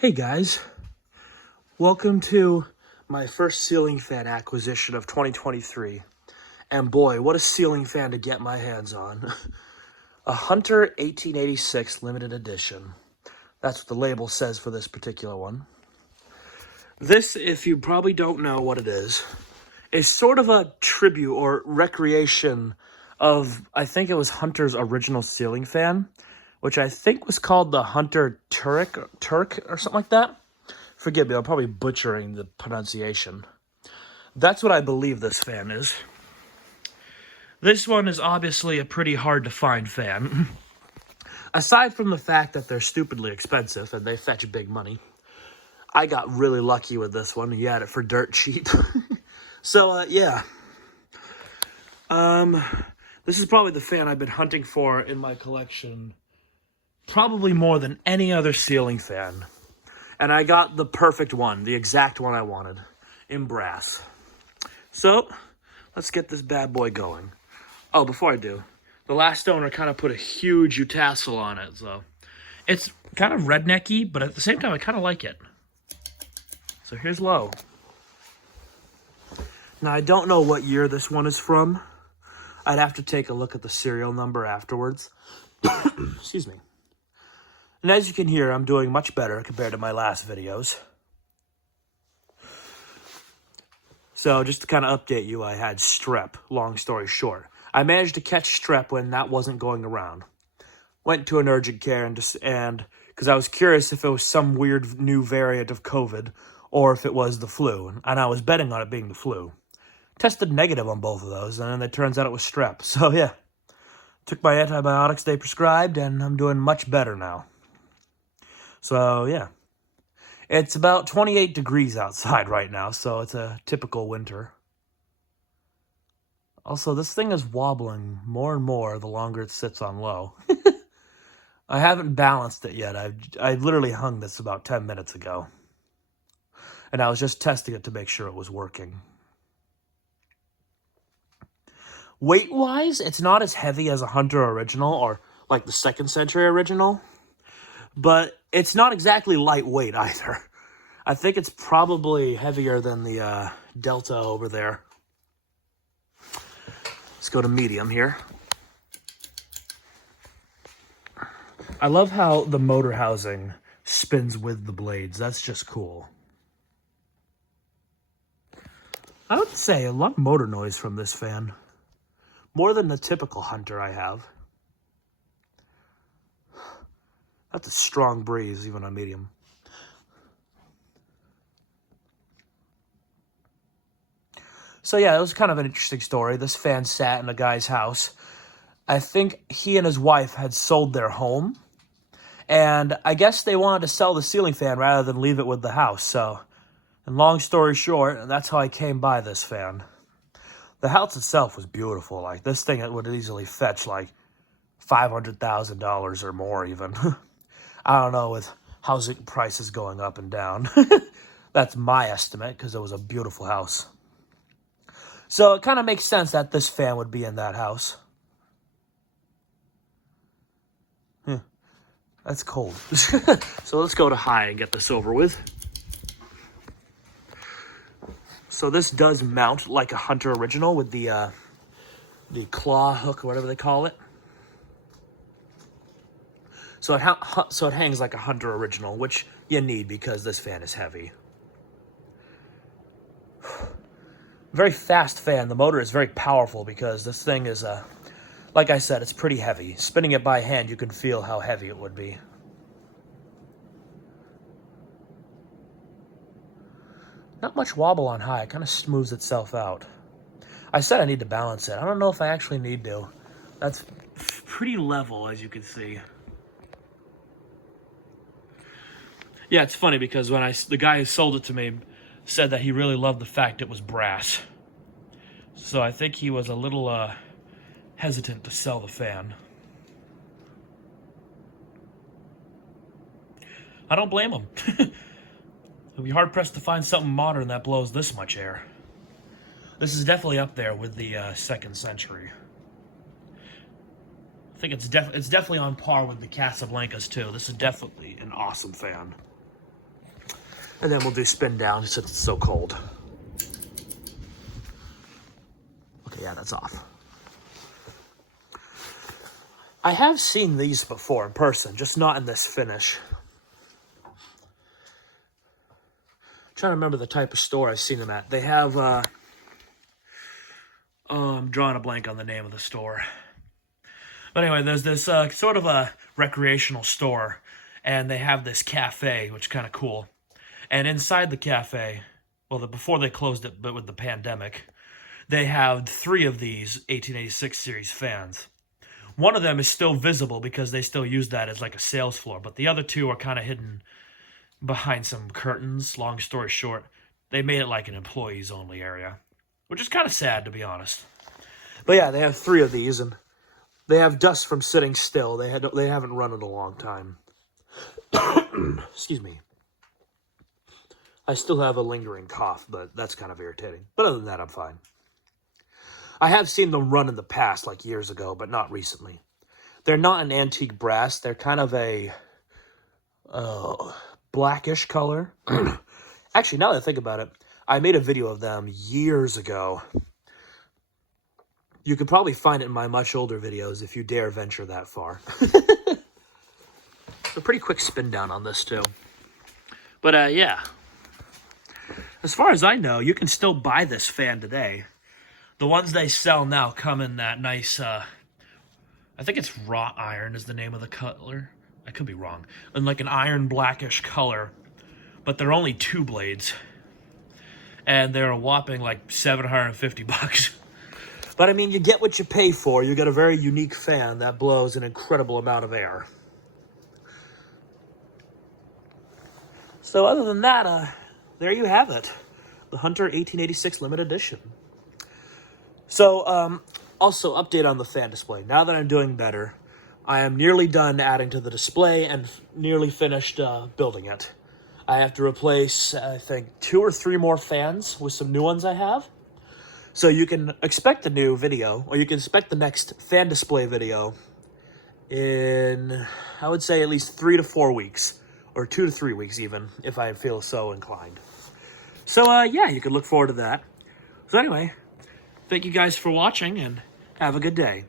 Hey guys, welcome to my first ceiling fan acquisition of 2023. And boy, what a ceiling fan to get my hands on. A Hunter 1886 limited edition. That's what the label says for this particular one. This, if you probably don't know what it is sort of a tribute or recreation of, I think it was Hunter's original ceiling fan, which I think was called the Hunter Turk or something like that. Forgive me, I'm probably butchering the pronunciation. That's what I believe this fan is. This one is obviously a pretty hard to find fan. Aside from the fact that they're stupidly expensive and they fetch big money, I got really lucky with this one. You had it for dirt cheap. So, yeah. This is probably the fan I've been hunting for in my collection probably more than any other ceiling fan. And I got the perfect one, the exact one I wanted, in brass. So, let's get this bad boy going. Oh, before I do, the last owner kind of put a huge utassel on it, so it's kind of rednecky, but at the same time, I kind of like it. So here's low. Now, I don't know what year this one is from. I'd have to take a look at the serial number afterwards. Excuse me. And as you can hear, I'm doing much better compared to my last videos. So just to kind of update you, I had strep, long story short. I managed to catch strep when that wasn't going around. Went to an urgent care and because I was curious if it was some weird new variant of COVID or if it was the flu. And I was betting on it being the flu. Tested negative on both of those, and then it turns out it was strep. So yeah, took my antibiotics they prescribed, and I'm doing much better now. So, yeah. It's about 28 degrees outside right now, so it's a typical winter. Also, this thing is wobbling more and more the longer it sits on low. I haven't balanced it yet. I literally hung this about 10 minutes ago. And I was just testing it to make sure it was working. Weight-wise, it's not as heavy as a Hunter original or like the 2nd Century original. But it's not exactly lightweight either. I think it's probably heavier than the Delta over there. Let's go to medium here. I love how the motor housing spins with the blades. That's just cool. I would say a lot of motor noise from this fan. More than the typical Hunter I have. That's a strong breeze, even on medium. So yeah, it was kind of an interesting story. This fan sat in a guy's house. I think he and his wife had sold their home. And I guess they wanted to sell the ceiling fan rather than leave it with the house. So, and long story short, that's how I came by this fan. The house itself was beautiful. Like, this thing it would easily fetch like $500,000 or more even. I don't know, with housing prices going up and down. That's my estimate, because it was a beautiful house. So it kind of makes sense that this fan would be in that house. That's cold. So let's go to high and get this over with. So this does mount like a Hunter original with the claw hook or whatever they call it. So it hangs like a Hunter original, which you need because this fan is heavy. Very fast fan. The motor is very powerful because this thing is, like I said, it's pretty heavy. Spinning it by hand, you can feel how heavy it would be. Not much wobble on high. It kind of smooths itself out. I said I need to balance it. I don't know if I actually need to. That's pretty level, as you can see. Yeah, it's funny because when the guy who sold it to me said that he really loved the fact it was brass. So I think he was a little hesitant to sell the fan. I don't blame him. It'll be hard-pressed to find something modern that blows this much air. This is definitely up there with the 2nd Century. I think it's definitely on par with the Casablancas too. This is definitely an awesome fan. And then we'll do spin down since it's so cold. Okay, yeah, that's off. I have seen these before in person, just not in this finish. I'm trying to remember the type of store I've seen them at. They have, oh, I'm drawing a blank on the name of the store. But anyway, there's this sort of a recreational store, and they have this cafe, which is kind of cool. And inside the cafe, well, before they closed it, but with the pandemic, they have 3 of these 1886 series fans. One of them is still visible because they still use that as like a sales floor, but the other 2 are kind of hidden behind some curtains. Long story short, they made it like an employees only area, which is kind of sad, to be honest. But yeah, they have 3 of these, and they have dust from sitting still. They haven't run in a long time. Excuse me. I still have a lingering cough, but that's kind of irritating. But other than that, I'm fine. I have seen them run in the past, like years ago, but not recently. They're not an antique brass. They're kind of a blackish color. Actually, now that I think about it, I made a video of them years ago. You could probably find it in my much older videos if you dare venture that far. A pretty quick spin down on this, too. But, yeah. As far as I know, you can still buy this fan today. The ones they sell now come in that nice, I think it's wrought iron is the name of the color. I could be wrong. In like an iron blackish color. But they're only 2 blades. And they're a whopping like $750. But I mean, you get what you pay for. You get a very unique fan that blows an incredible amount of air. So other than that, there you have it. The Hunter 1886 Limited Edition. So, also, update on the fan display. Now that I'm doing better, I am nearly done adding to the display and nearly finished building it. I have to replace, I think, 2 or 3 more fans with some new ones I have. So you can expect a new video, or you can expect the next fan display video in, I would say, at least 3 to 4 weeks. Or 2 to 3 weeks even, if I feel so inclined. So, yeah, you can look forward to that. So anyway, thank you guys for watching, and have a good day.